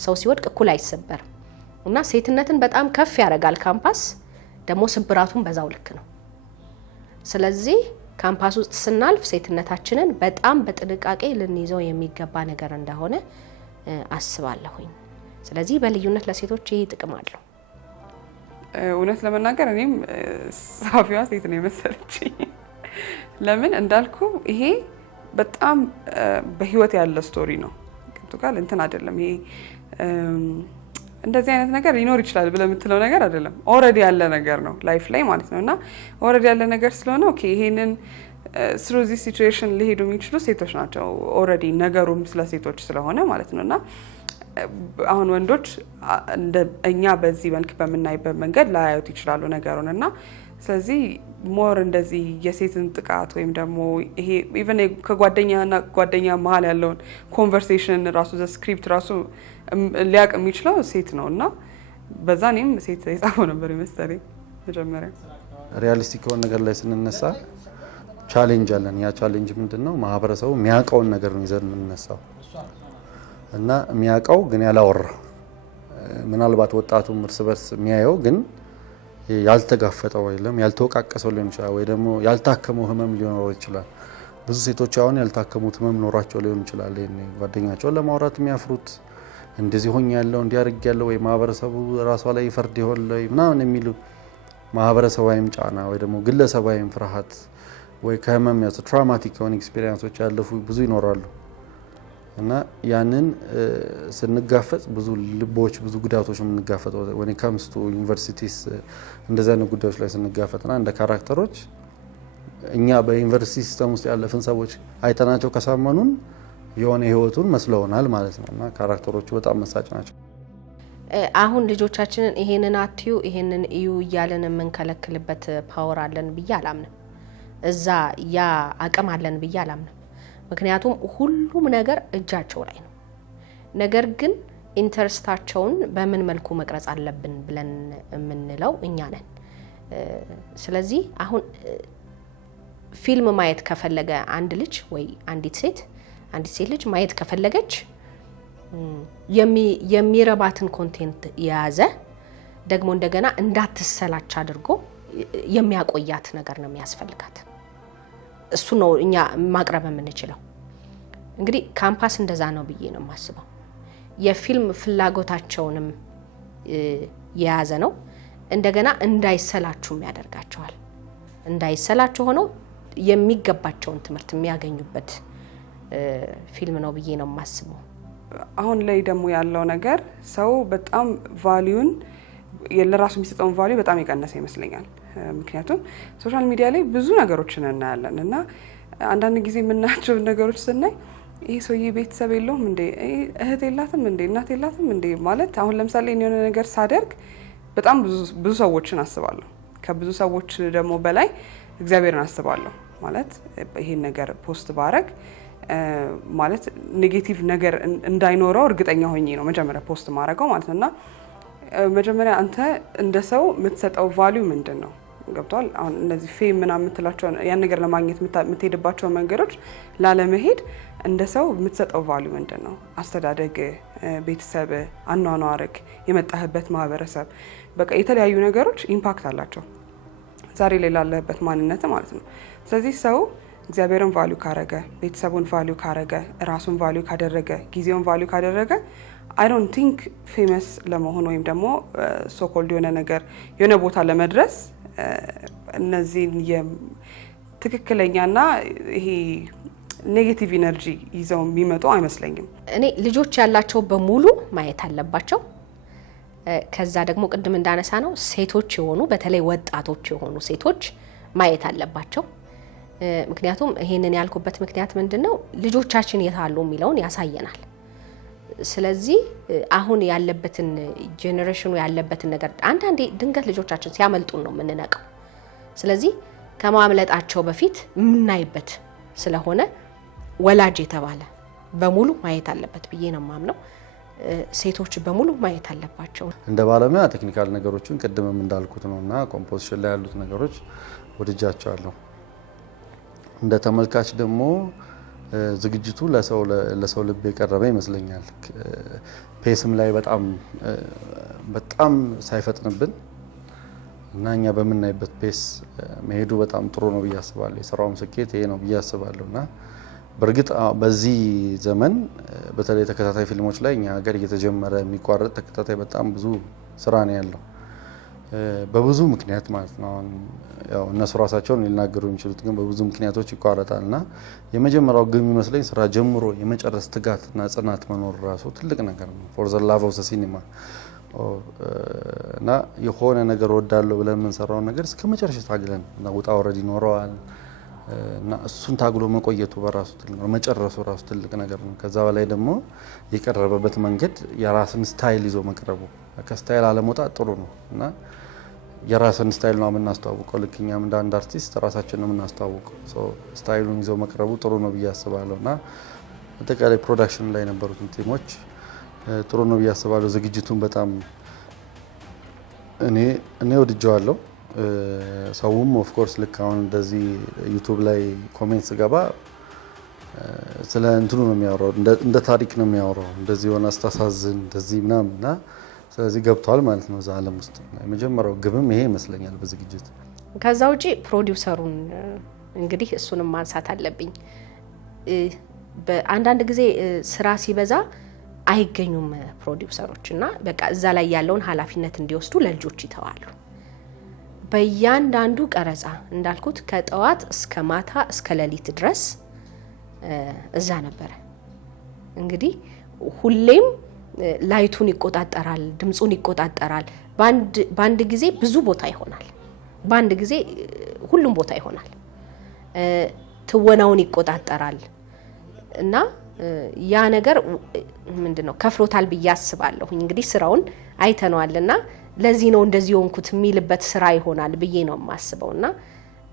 ሰው ሲወድቅ እኩል አይሰበርም እና ሴትነትን በጣም ከፍ ያደርጋል ካምፓስ ደግሞ ስብራቱን በዛው ልክ ነው። ስለዚህ ካምፓስ ውስጥ ስናልፍ ሴትነታችንን በጣም በጥንቃቄ ልንይዘው የሚገባ ነገር እንደሆነ አስባለሁኝ። ስለዚህ በልዩነት ለሴቶች ይሄ ጥቅም አለው። እውነት ለመናገር እኔም ጸሐፊዋ ሴት ነው የመሰለችኝ። ለምን እንዳልኩ ይሄ በጣም በህይወት ያለ ስቶሪ ነው። ገብቶካል እንትን አይደለም ይሄ እንደዚህ አይነት ነገር ሊኖር ይችላል ብለህ የምትለው ነገር አይደለም። ኦልሬዲ ያለ ነገር ነው ላይፍ ላይ ማለት ነውና ኦልሬዲ ያለ ነገር ስለሆነ ኦኬ ይሄንን through this situation ሊሄዱ የሚችሉ ሴቶች ናቸው። ኦልሬዲ ነገሩም ስለ ሴቶች ስለሆነ ማለት ነውና አሁን ወንዶች እኛ በዚህ መልክ በመናይበት መንገድ ላያዩት ይችላሉ ነገሩንና ስለዚህ ሞር እንደዚህ የሴትን ጥቃት ወይም ደግሞ ይሄ ኢቭን ከጓደኛና ጓደኛ መሀል ያለውን ኮንቨርሴሽን ራሱ ዘ ስክሪፕት ራሱ ሊያቅ የሚችለው ሴት ነውና በዛ እኔም ሴት የጻፈው ነበር ይመስለኝ። መጀመሪያ ሪያሊስቲክ የሆነ ነገር ላይ ስንነሳ ቻሌንጅ አለን። ያ ቻሌንጅ ምንድነው? ማህበረሰቡ የሚያውቀውን ነገር ነው ይዘን የምንነሳው እና የሚያውቀው ግን ያላወራ ምናልባት ወጣቱም እርስ በርስ የሚያየው ግን ያልተጋፈጠው ወይም ያልተወቃቀሰው ሊሆን ይችላል ወይ ደግሞ ያልታከመው ህመም ሊኖረው ይችላል። ብዙ ሴቶች አሁን ያልታከሙት ህመም ኖራቸው ሊሆን ይችላል። ጓደኛቸውን ለማውራት የሚያፍሩት እንደዚህ ሆኝ ያለው እንዲያርግ ያለው ወይ ማህበረሰቡ ራሷ ላይ ይፈርድ ይሆን ላይ ምናምን የሚሉ ማህበረሰባዊም ጫና ወይ ደግሞ ግለሰባዊም ፍርሃት ወይ ከህመም ያው ትራውማቲክ የሆነ ኤክስፒሪየንሶች ያለፉ ብዙ ይኖራሉ እና ያንን ስንጋፈጥ ብዙ ልቦች ብዙ ጉዳቶች የምንጋፈጠው when it comes to universities እንደዛ ነው ጉዳዮች ላይ ስንጋፈጥና እንደ ካራክተሮች እኛ በዩኒቨርሲቲ ሲስተም ውስጥ ያለፍን ሰዎች አይተናቸው ከሳመኑን የሆነ ህይወቱን መስለውናል ማለት ነውና ካራክተሮቹ በጣም መሳጭ ናቸው። አሁን ልጆቻችንን ይሄንን አትዩ ይሄንን እዩ እያለን የምንከለክልበት ፓወር አለን ብዬ አላምንም። እዛ ያ አቅም አለን ብዬ አላምንም። ምክንያቱም ሁሉም ነገር እጃቸው ላይ ነው። ነገር ግን ኢንተረስታቸውን በምን መልኩ መቅረጽ አለብን ብለን የምንለው እኛ ነን። ስለዚህ አሁን ፊልም ማየት ከፈለገ አንድ ልጅ ወይ አንዲት ሴት ልጅ ማየት ከፈለገች የሚረባትን ኮንቴንት የያዘ ደግሞ እንደገና እንዳትሰላች አድርጎ የሚያቆያት ነገር ነው የሚያስፈልጋት። እሱ ነው እኛ ማቅረብ የምንችለው። እንግዲህ ካምፓስ እንደዛ ነው ብዬ ነው የማስበው። የፊልም ፍላጎታቸውንም የያዘ ነው። እንደገና እንዳይሰላቹም ያደርጋቸዋል። እንዳይሰላቹ ሆነው የሚገባቸውን ትምህርት የሚያገኙበት ፊልም ነው ብዬ ነው የማስበው። አሁን ላይ ደግሞ ያለው ነገር ሰው በጣም ቫልዩን ለራሱ የሚሰጠውን ቫልዩ በጣም የቀነሰ ይመስለኛል። ምክንያቱም ሶሻል ሚዲያ ላይ ብዙ ነገሮችን እናያለን እና አንዳንድ ጊዜ የምናያቸው ነገሮች ስናይ ይሄ ሰውዬ ቤተሰብ የለውም እንዴ? እህት የላትም እንዴ? እናት የላትም እንዴ? ማለት አሁን ለምሳሌ የሆነ ነገር ሳደርግ በጣም ብዙ ሰዎችን አስባለሁ። ከብዙ ሰዎች ደግሞ በላይ እግዚአብሔርን አስባለሁ። ማለት ይሄን ነገር ፖስት ባረግ ማለት ኔጌቲቭ ነገር እንዳይኖረው እርግጠኛ ሆኜ ነው መጀመሪያ ፖስት ማድረገው ማለት ነው። እና መጀመሪያ አንተ እንደ ሰው የምትሰጠው ቫልዩ ምንድን ነው? ገብቷል? አሁን እነዚህ ፌም ምናምን የምትላቸው ያን ነገር ለማግኘት የምትሄድባቸው መንገዶች ላለመሄድ እንደ ሰው የምትሰጠው ቫልዩ ምንድን ነው? አስተዳደግ፣ ቤተሰብ፣ አኗኗርክ፣ የመጣህበት ማህበረሰብ፣ በቃ የተለያዩ ነገሮች ኢምፓክት አላቸው ዛሬ ላይ ላለበት ማንነት ማለት ነው። ስለዚህ ሰው እግዚአብሔርን ቫልዩ ካረገ፣ ቤተሰቡን ቫልዩ ካረገ፣ ራሱን ቫልዩ ካደረገ፣ ጊዜውን ቫልዩ ካደረገ አይ ዶንት ቲንክ ፌመስ ለመሆን ወይም ደግሞ ሶኮልድ የሆነ ነገር የሆነ ቦታ ለመድረስ እነዚህን ትክክለኛና ይሄ ኔጌቲቭ ኢነርጂ ይዘው የሚመጡ አይመስለኝም። እኔ ልጆች ያላቸው በሙሉ ማየት አለባቸው። ከዛ ደግሞ ቅድም እንዳነሳ ነው ሴቶች የሆኑ በተለይ ወጣቶች የሆኑ ሴቶች ማየት አለባቸው። ምክንያቱም ይሄንን ያልኩበት ምክንያት ምንድነው ልጆቻችን የታሉ የሚለውን ያሳየናል። ስለዚህ አሁን ያለበትን ጄኔሬሽኑ ያለበትን ነገር አንዳንዴ ድንገት ልጆቻችን ሲያመልጡን ነው የምንነቀው። ስለዚህ ከማምለጣቸው በፊት የምናይበት ስለሆነ ወላጅ የተባለ በሙሉ ማየት አለበት ብዬ ነው የማምነው። ሴቶች በሙሉ ማየት አለባቸው። እንደ ባለሙያ ቴክኒካል ነገሮችን ቅድምም እንዳልኩት ነውና ኮምፖዚሽን ላይ ያሉት ነገሮች ወድጃቸዋለሁ። እንደ ተመልካች ደግሞ ዝግጅቱ ለሰው ልብ የቀረበ ይመስለኛል። ፔስም ላይ በጣም ሳይፈጥንብን እና እኛ በምናይበት ፔስ መሄዱ በጣም ጥሩ ነው ብዬ አስባለሁ። የስራውም ስኬት ይሄ ነው ብዬ አስባለሁና በእርግጥ በዚህ ዘመን በተለይ ተከታታይ ፊልሞች ላይ እኛ ሀገር እየተጀመረ የሚቋረጥ ተከታታይ በጣም ብዙ ስራ ነው ያለው በብዙ ምክንያት ማለት ነው። ያው እነሱ ራሳቸውን ሊናገሩ የሚችሉት ግን በብዙ ምክንያቶች ይቋረጣልና የመጀመሪያው ግን የሚመስለኝ ስራ ጀምሮ የመጨረስ ትጋትና ጽናት መኖር ራሱ ትልቅ ነገር ነው። ፎር ዘ ላቭ ኦፍ ዘ ሲኒማ እና የሆነ ነገር ወዳለው ብለን የምንሰራውን ነገር እስከ መጨረሻ ታግለን እና ውጣ ወረድ ይኖረዋል እና እሱን ታግሎ መቆየቱ በራሱ ትልቅ ነው። መጨረሱ ራሱ ትልቅ ነገር ነው። ከዛ በላይ ደግሞ የቀረበበት መንገድ የራስን ስታይል ይዞ መቅረቡ ከስታይል አለመውጣት ጥሩ ነው እና የራስን ስታይል ነው የምናስተዋውቀው። ልክኛም እንደ አንድ አርቲስት ራሳችን ነው የምናስተዋውቀው። ስታይሉን ይዞ መቅረቡ ጥሩ ነው ብዬ አስባለሁ እና አጠቃላይ ፕሮዳክሽን ላይ የነበሩትን ቲሞች ጥሩ ነው ብዬ አስባለሁ። ዝግጅቱን በጣም እኔ ወድጀዋለሁ። ሰውም ኦፍ ኮርስ ልክ አሁን እንደዚህ ዩቲዩብ ላይ ኮሜንት ስገባ ስለ እንትኑ ነው የሚያወራው፣ እንደ ታሪክ ነው የሚያወራው። እንደዚህ ሆነ አስተሳዝን እንደዚህ ምናምንና ስለዚህ ገብቷል ማለት ነው እዛ ዓለም ውስጥ። የመጀመሪያው ግብም ይሄ ይመስለኛል በዝግጅት። ከዛ ውጪ ፕሮዲውሰሩን እንግዲህ እሱንም ማንሳት አለብኝ። በአንዳንድ ጊዜ ስራ ሲበዛ አይገኙም ፕሮዲውሰሮች እና በቃ እዛ ላይ ያለውን ኃላፊነት እንዲወስዱ ለልጆች ይተዋሉ። በእያንዳንዱ ቀረጻ እንዳልኩት ከጠዋት እስከ ማታ እስከ ሌሊት ድረስ እዛ ነበረ። እንግዲህ ሁሌም ላይቱን ይቆጣጠራል፣ ድምጹን ይቆጣጠራል። በአንድ ጊዜ ብዙ ቦታ ይሆናል፣ በአንድ ጊዜ ሁሉም ቦታ ይሆናል። ትወናውን ይቆጣጠራል እና ያ ነገር ምንድነው ከፍሎታል ብዬ አስባለሁ። እንግዲህ ስራውን አይተነዋልና ለዚህ ነው እንደዚህ ሆንኩት የሚልበት ስራ ይሆናል ብዬ ነው የማስበውና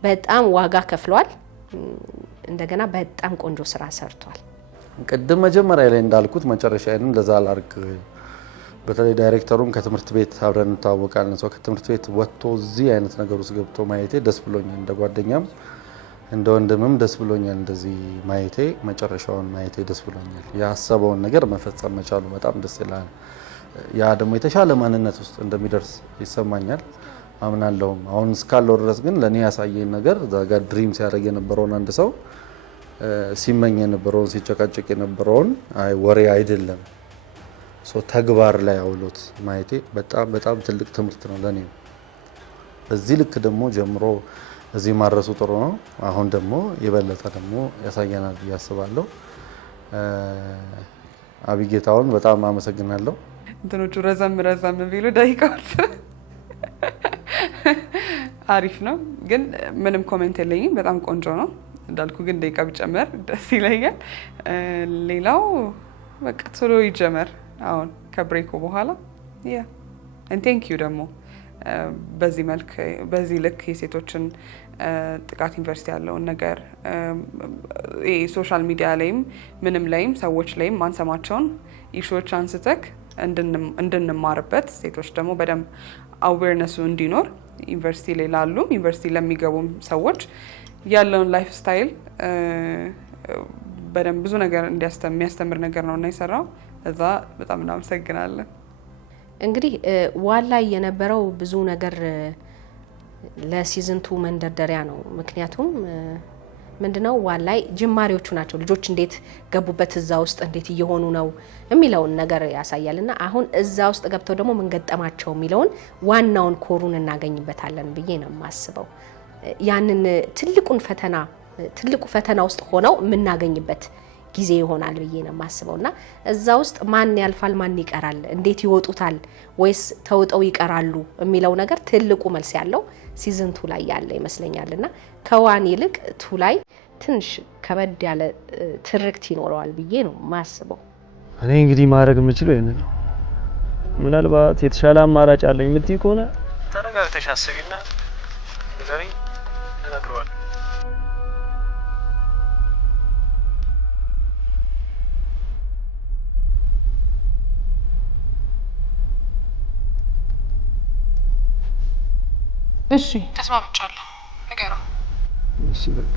በጣም ዋጋ ከፍሏል። እንደገና በጣም ቆንጆ ስራ ሰርቷል። ቅድም መጀመሪያ ላይ እንዳልኩት መጨረሻዬንም ለዛ አላርግ። በተለይ ዳይሬክተሩም ከትምህርት ቤት አብረን እንተዋወቃለን። ሰው ከትምህርት ቤት ወጥቶ እዚህ አይነት ነገር ውስጥ ገብቶ ማየቴ ደስ ብሎኛል። እንደ ጓደኛም እንደ ወንድምም ደስ ብሎኛል። እንደዚህ ማየቴ መጨረሻውን ማየቴ ደስ ብሎኛል። ያሰበውን ነገር መፈጸም መቻሉ በጣም ደስ ይላል። ያ ደግሞ የተሻለ ማንነት ውስጥ እንደሚደርስ ይሰማኛል አምናለሁም። አሁን እስካለው ድረስ ግን ለኔ ያሳየኝ ነገር እዛ ጋር ድሪም ሲያደርግ የነበረውን አንድ ሰው ሲመኝ የነበረውን ሲጨቃጨቅ የነበረውን ወሬ አይደለም ተግባር ላይ አውሎት ማየቴ በጣም ትልቅ ትምህርት ነው ለኔ። በዚህ ልክ ደግሞ ጀምሮ እዚህ ማድረሱ ጥሩ ነው። አሁን ደግሞ የበለጠ ደግሞ ያሳየናል ብዬ አስባለሁ። አቢጌታውን በጣም አመሰግናለሁ። እንትኖቹ ረዘም ቢሉ ደቂቃዎች አሪፍ ነው፣ ግን ምንም ኮሜንት የለኝም። በጣም ቆንጆ ነው እንዳልኩ፣ ግን ደቂቃ ቢጨመር ደስ ይለኛል። ሌላው በቃ ቶሎ ይጀመር አሁን ከብሬኩ በኋላ ቴንክ ዩ ደግሞ በዚህ ልክ የሴቶችን ጥቃት ዩኒቨርሲቲ ያለውን ነገር ሶሻል ሚዲያ ላይም ምንም ላይም ሰዎች ላይም ማንሰማቸውን ኢሹዎች አንስተክ እንድንማርበት ሴቶች ደግሞ በደንብ አዌርነሱ እንዲኖር ዩኒቨርሲቲ ላይ ላሉ ዩኒቨርሲቲ ለሚገቡም ሰዎች ያለውን ላይፍ ስታይል በደንብ ብዙ ነገር የሚያስተምር ነገር ነው እና የሰራው እዛ በጣም እናመሰግናለን። እንግዲህ ዋን ላይ የነበረው ብዙ ነገር ለሲዝን 2 መንደርደሪያ ነው። ምክንያቱም ምንድነው ዋን ላይ ጅማሬዎቹ ናቸው። ልጆች እንዴት ገቡበት እዛ ውስጥ እንዴት እየሆኑ ነው የሚለውን ነገር ያሳያልና አሁን እዛ ውስጥ ገብተው ደግሞ ምን ገጠማቸው የሚለውን ዋናውን ኮሩን እናገኝበታለን ብዬ ነው የማስበው። ያንን ትልቁ ፈተና ውስጥ ሆነው የምናገኝበት ጊዜ ይሆናል ብዬ ነው የማስበውና እዛ ውስጥ ማን ያልፋል ማን ይቀራል እንዴት ይወጡታል ወይስ ተውጠው ይቀራሉ የሚለው ነገር ትልቁ መልስ ያለው ሲዝን 2 ላይ ያለ ይመስለኛልና ከዋን ይልቅ 2 ላይ ትንሽ ከበድ ያለ ትርክት ይኖረዋል ብዬ ነው የማስበው። እኔ እንግዲህ ማድረግ የምችለው ይሄን ነው። ምናልባት የተሻለ አማራጭ አለኝ የምትይ ከሆነ ተረጋግተሽ አስቢና ንገሪኝ፣ እነግረዋለሁ። እሺ ተስማምቻለሁ። ንገረው። እሺ በቃ